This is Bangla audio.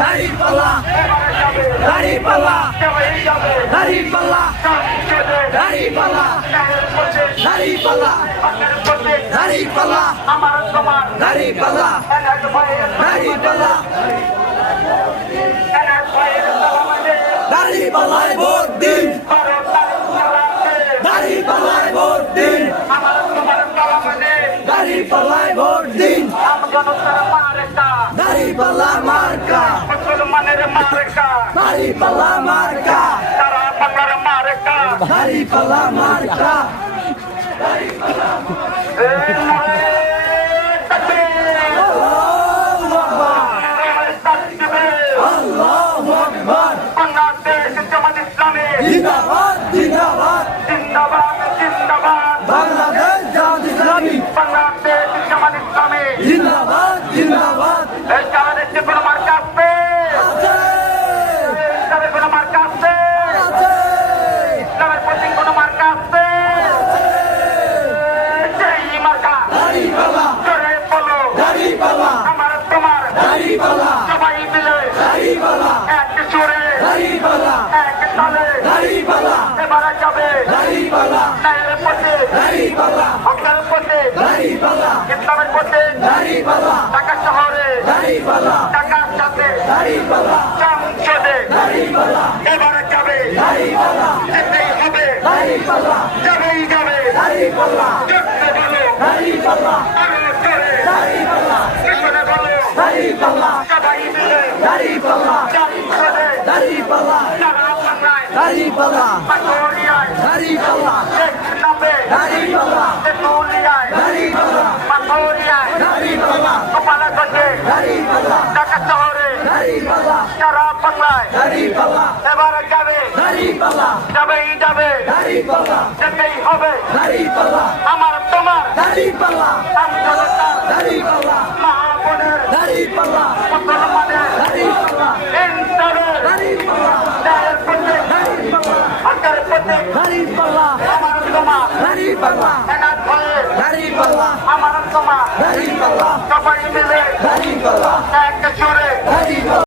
দাঁড়িপাল্লা দাঁড়িপাল্লা দাঁড়িপাল্লা দাঁড়িপাল্লা দাঁড়িপাল্লা দাঁড়িপাল্লা আমার তোমার দাঁড়িপাল্লা দাঁড়িপাল্লা দাঁড়িপাল্লায় ভোট দিন দাঁড়িপাল্লায় ভোট দিন দাঁড়িপাল্লায় ভোট দিন দাঁড়িপাল্লা মার্কা মুসলমানের মার্কা দাঁড়িপাল্লা মার্কা তারা বাংলার মার্কা দাঁড়িপাল্লা মার্কা আল্লাহু আকবার বাংলাদেশ জামাত ইসলামী জিন্দাবাদ জিন্দাবাদ জিন্দাবাদ জিন্দাবাদ বাংলাদেশ জামাত ইসলামী বাংলাদেশ জামাত ইসলামী জিন্দাবাদ জিন্দাবাদ এই সারা দেশে কোনো মার্কা আছে আছে সারা কোনো মার্কা আছে আছে সারার প্রতি কোনো মার্কা আছে সেই মার্কা দাঁড়িপাল্লা জোরে বলো দাঁড়িপাল্লা আমার তোমার দাঁড়িপাল্লা সবাই মিলে দাঁড়িপাল্লা এক সুরে দাঁড়িপাল্লা এক তালে দাঁড়িপাল্লা এবারে যাবে দাঁড়িপাল্লা ন্যায়ের পথে দাঁড়িপাল্লা হকের পথে দাঁড়িপাল্লা ইসলামের পথে দাঁড়িপাল্লা ঢাকা শহরে দাঁড়িপাল্লা ঢাকার সাথে দাঁড়িপাল্লা সংসদে দাঁড়িপাল্লা এবারে যাবে দাঁড়িপাল্লা যেতেই হবে দাঁড়িপাল্লা যাবেই যাবে দাঁড়িপাল্লা দেখতে বলো দাঁড়িপাল্লা আরো জোরে দাঁড়িপাল্লা পিছনে বলো দাঁড়িপাল্লা সবাই মিলে দাঁড়িপাল্লা সংসদে দাঁড়িপাল্লা সারা বাংলায় দাঁড়িপাল্লা পাথরিয়ায় দাঁড়িপাল্লা শেখ নামে দাঁড়িপাল্লা তেতুলিয়ায় দাঁড়িপাল্লা পাথরিয়ায় দাঁড়িপাল্লা গোপালগঞ্জে দাঁড়িপাল্লা ঢাকা শহরে দাঁড়িপাল্লা সারা বাংলায় দাঁড়িপাল্লা এবারে যাবে দাঁড়িপাল্লা যাবেই যাবে দাঁড়িপাল্লা যেতেই হবে দাঁড়িপাল্লা আমার তোমার দাঁড়িপাল্লা আমজনতা দাঁড়িপাল্লা মা বোনের দাঁড়িপাল্লা মুসলমানের দাঁড়িপাল্লা ইনসানের দাঁড়িপাল্লা ন্যায়ের পথে দাঁড়িপাল্লা হকের পথে দাঁড়িপাল্লা আমার তোমার দাঁড়িপাল্লা এনার ভয়ে দাঁড়িপাল্লা আমার তোমার দাঁড়িপাল্লা সবাই মিলে দাঁড়িপাল্লা এক সুরে দাঁড়িপাল্লা